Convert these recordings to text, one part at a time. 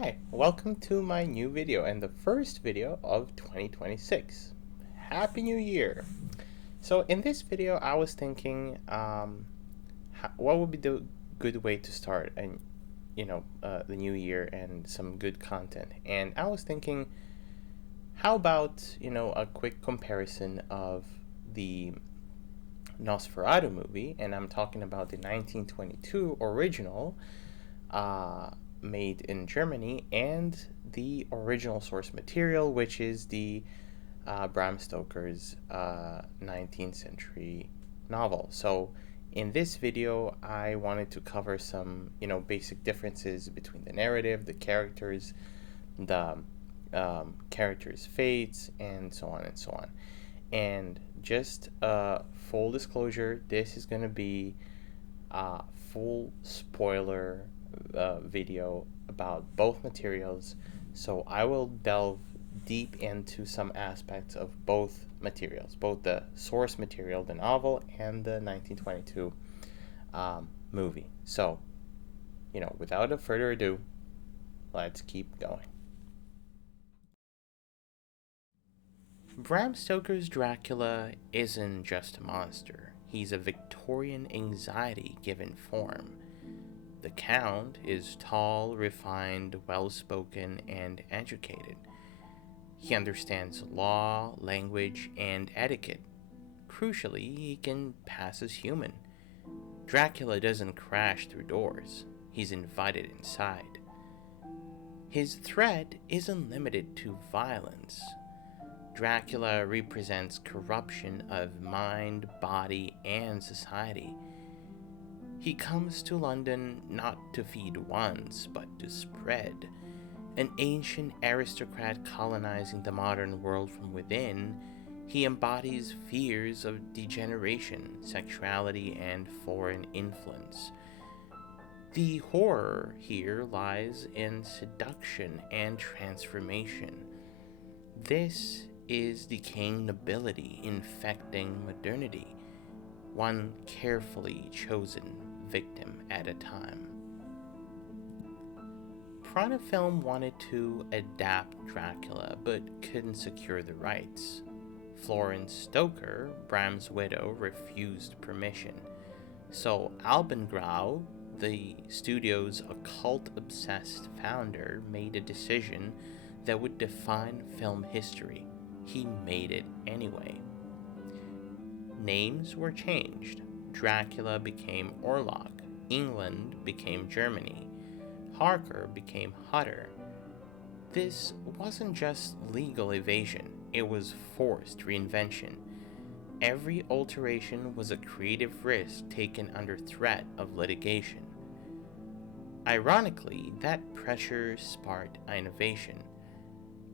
Hi, welcome to my new video and the first video of 2026. Happy New Year! So in this video, I was thinking, what would be the good way to start the new year and some good content. And I was thinking, how about a quick comparison of the Nosferatu movie, and I'm talking about the 1922 original. Made in Germany, and the original source material, which is the Bram Stoker's 19th century novel. So in this video, I wanted to cover some basic differences between the narrative, the characters, the characters' fates, and so on and so on. And just full disclosure, this is going to be a full spoiler video about both materials, so I will delve deep into some aspects of both materials, both the source material, the novel, and the 1922 movie. So, without further ado, let's keep going. Bram Stoker's Dracula isn't just a monster. He's a Victorian anxiety given form. The Count is tall, refined, well-spoken, and educated. He understands law, language, and etiquette. Crucially, he can pass as human. Dracula doesn't crash through doors. He's invited inside. His threat isn't limited to violence. Dracula represents corruption of mind, body, and society. He comes to London not to feed once, but to spread. An ancient aristocrat colonizing the modern world from within, he embodies fears of degeneration, sexuality, and foreign influence. The horror here lies in seduction and transformation. This is decaying nobility infecting modernity, one carefully chosen victim at a time. Prana Film wanted to adapt Dracula but couldn't secure the rights. Florence Stoker, Bram's widow, refused permission, so Alban Grau, the studio's occult-obsessed founder, made a decision that would define film history. He made it anyway. Names were changed. Dracula became Orlock, England became Germany, Harker became Hutter. This wasn't just legal evasion, it was forced reinvention. Every alteration was a creative risk taken under threat of litigation. Ironically, that pressure sparked innovation.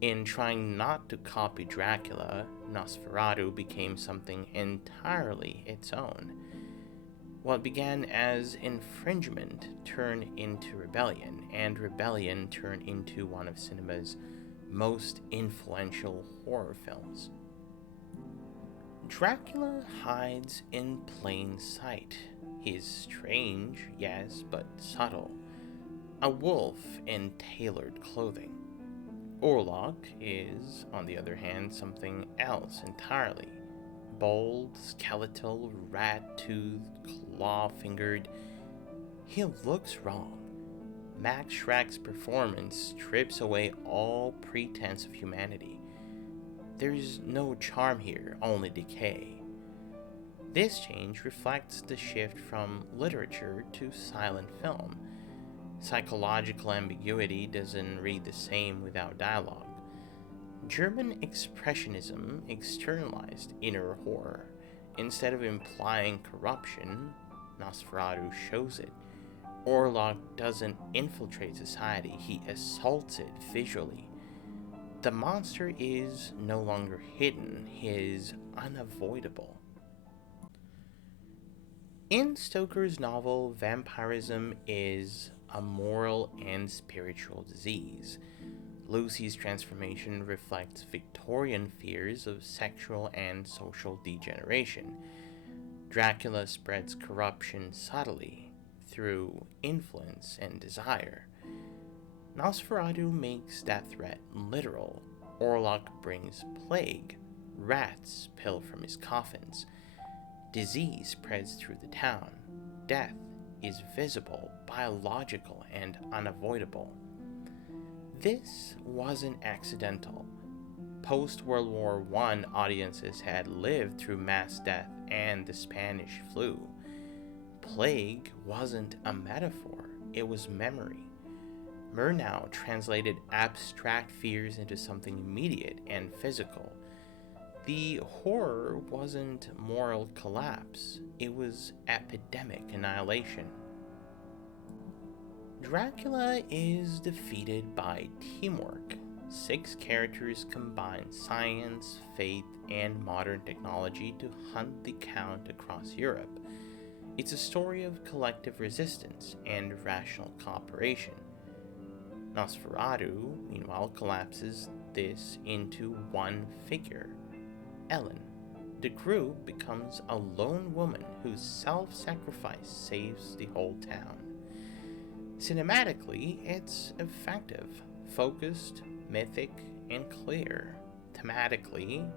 In trying not to copy Dracula, Nosferatu became something entirely its own. What began as infringement turned into rebellion, and rebellion turned into one of cinema's most influential horror films. Dracula hides in plain sight. He's strange, yes, but subtle. A wolf in tailored clothing. Orlock is, on the other hand, something else entirely. Bold, skeletal, rat-toothed, claw-fingered. He looks wrong. Max Schreck's performance strips away all pretense of humanity. There's no charm here, only decay. This change reflects the shift from literature to silent film. Psychological ambiguity doesn't read the same without dialogue. German expressionism externalized inner horror. Instead of implying corruption, Nosferatu shows it. Orlock doesn't infiltrate society, he assaults it visually. The monster is no longer hidden, he is unavoidable. In Stoker's novel, vampirism is a moral and spiritual disease. Lucy's transformation reflects Victorian fears of sexual and social degeneration. Dracula spreads corruption subtly through influence and desire. Nosferatu makes that threat literal. Orlock brings plague. Rats pill from his coffins. Disease spreads through the town. Death is visible, biological, and unavoidable. This wasn't accidental. Post-World War I audiences had lived through mass death and the Spanish flu. Plague wasn't a metaphor, it was memory. Murnau translated abstract fears into something immediate and physical. The horror wasn't moral collapse, it was epidemic annihilation. Dracula is defeated by teamwork. 6 characters combine science, faith, and modern technology to hunt the Count across Europe. It's a story of collective resistance and rational cooperation. Nosferatu, meanwhile, collapses this into one figure, Ellen. The group becomes a lone woman whose self-sacrifice saves the whole town. Cinematically, it's effective, focused, mythic, and clear. Thematically,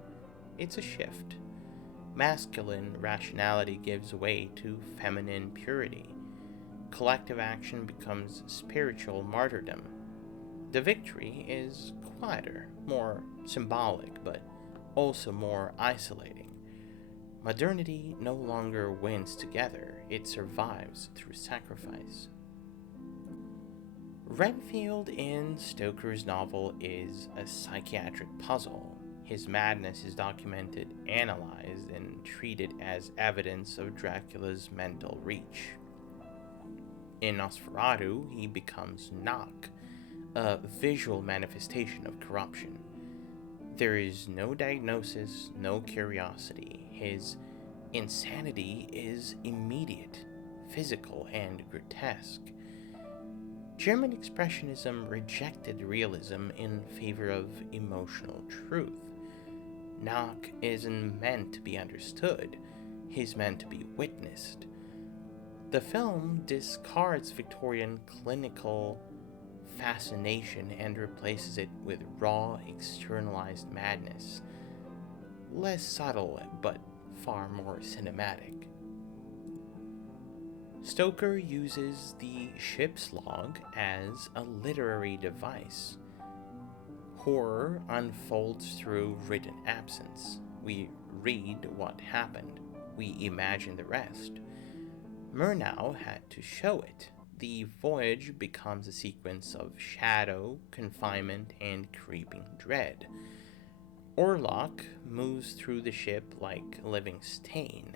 it's a shift. Masculine rationality gives way to feminine purity. Collective action becomes spiritual martyrdom. The victory is quieter, more symbolic, but also more isolating. Modernity no longer wins together, it survives through sacrifice. Renfield in Stoker's novel is a psychiatric puzzle. His madness is documented, analyzed, and treated as evidence of Dracula's mental reach. In Nosferatu, he becomes Knock, a visual manifestation of corruption. There is no diagnosis, no curiosity. His insanity is immediate, physical, and grotesque. German expressionism rejected realism in favor of emotional truth. Knock isn't meant to be understood, he's meant to be witnessed. The film discards Victorian clinical fascination and replaces it with raw, externalized madness. Less subtle, but far more cinematic. Stoker uses the ship's log as a literary device. Horror unfolds through written absence. We read what happened. We imagine the rest. Murnau had to show it. The voyage becomes a sequence of shadow, confinement, and creeping dread. Orlock moves through the ship like a living stain.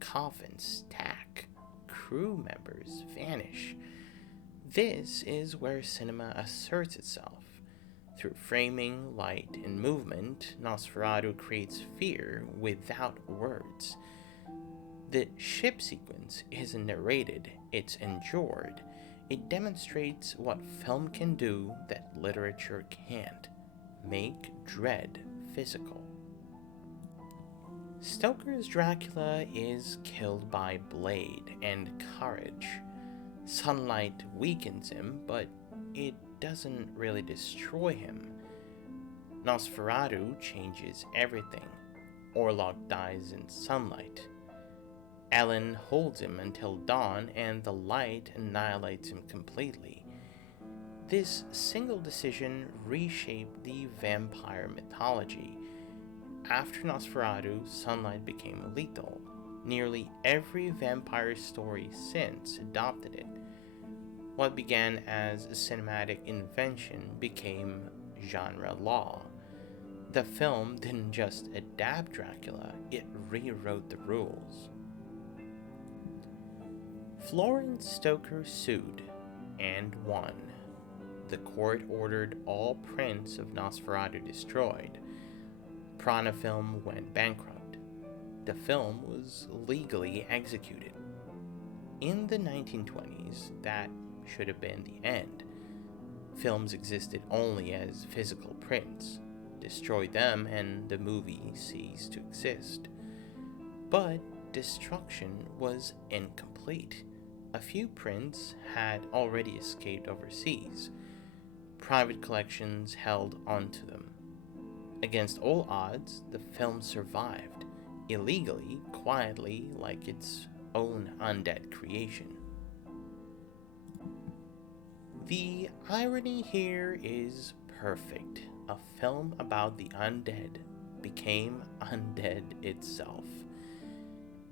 Coffins stack. Crew members vanish. This is where cinema asserts itself. Through framing, light, and movement, Nosferatu creates fear without words. The ship sequence isn't narrated, it's endured. It demonstrates what film can do that literature can't: make dread physical. Stoker's Dracula is killed by blade and courage. Sunlight weakens him, but it doesn't really destroy him. Nosferatu changes everything. Orlock dies in sunlight. Ellen holds him until dawn, and the light annihilates him completely. This single decision reshaped the vampire mythology. After Nosferatu, sunlight became lethal. Nearly every vampire story since adopted it. What began as a cinematic invention became genre law. The film didn't just adapt Dracula, it rewrote the rules. Florence Stoker sued and won. The court ordered all prints of Nosferatu destroyed. Prana Film went bankrupt. The film was legally executed. In the 1920s, that should have been the end. Films existed only as physical prints. Destroy them and the movie ceased to exist. But destruction was incomplete. A few prints had already escaped overseas. private collections held onto them. Against all odds, the film survived, illegally, quietly, like its own undead creation. The irony here is perfect. A film about the undead became undead itself.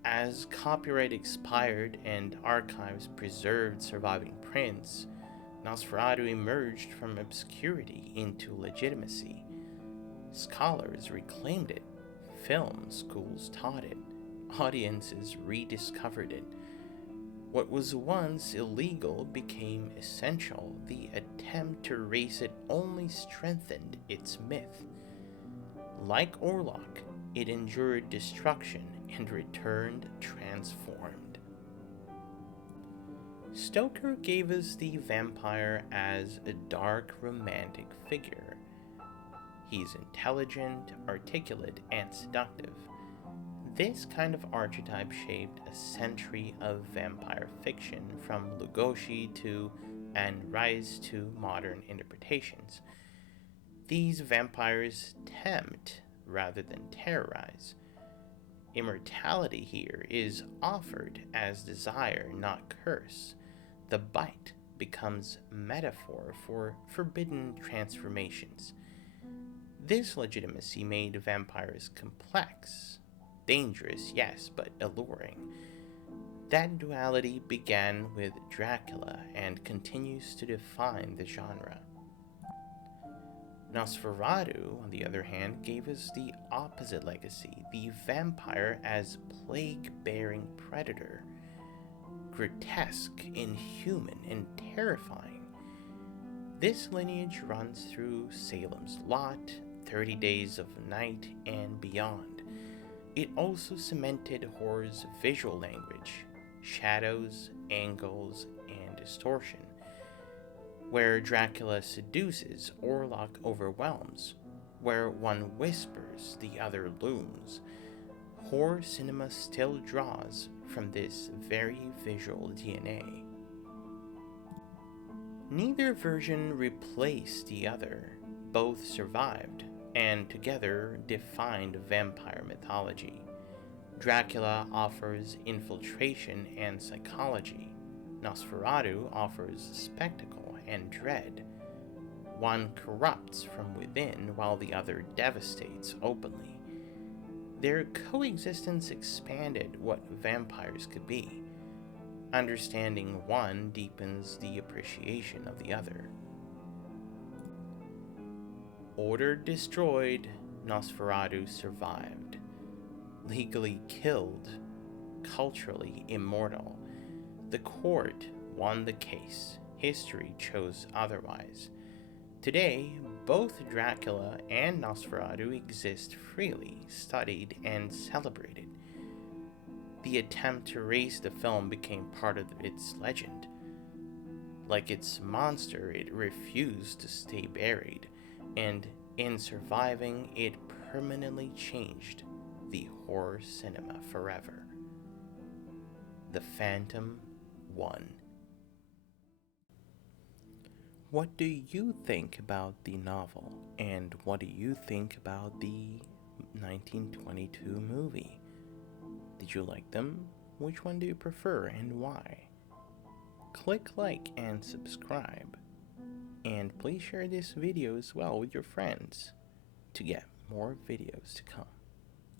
As copyright expired and archives preserved surviving prints, Nosferatu emerged from obscurity into legitimacy. Scholars reclaimed it, film schools taught it, audiences rediscovered it. What was once illegal became essential. The attempt to erase it only strengthened its myth. Like Orlock, it endured destruction and returned transformed. Stoker gave us the vampire as a dark, romantic figure. He's intelligent, articulate, and seductive. This kind of archetype shaped a century of vampire fiction, from Lugosi to Anne Rice to modern interpretations. These vampires tempt rather than terrorize. Immortality here is offered as desire, not curse. The bite becomes metaphor for forbidden transformations. This legitimacy made vampires complex. Dangerous, yes, but alluring. That duality began with Dracula and continues to define the genre. Nosferatu, on the other hand, gave us the opposite legacy, the vampire as plague-bearing predator. Grotesque, inhuman, and terrifying. This lineage runs through Salem's Lot, 30 Days of Night, and beyond. It also cemented horror's visual language, shadows, angles, and distortion. Where Dracula seduces, Orlock overwhelms. Where one whispers, the other looms. Horror cinema still draws from this very visual DNA. Neither version replaced the other. Both survived, and together defined vampire mythology. Dracula offers infiltration and psychology. Nosferatu offers spectacle and dread. One corrupts from within while the other devastates openly. Their coexistence expanded what vampires could be. Understanding one deepens the appreciation of the other. Order destroyed, Nosferatu survived. Legally killed, culturally immortal. The court won the case. History chose otherwise. Today, both Dracula and Nosferatu exist freely, studied, and celebrated. The attempt to erase the film became part of its legend. Like its monster, it refused to stay buried, and in surviving, it permanently changed the horror cinema forever. The Phantom won. What do you think about the novel, and what do you think about the 1922 movie? Did you like them? Which one do you prefer and why? Click like and subscribe. And please share this video as well with your friends to get more videos to come.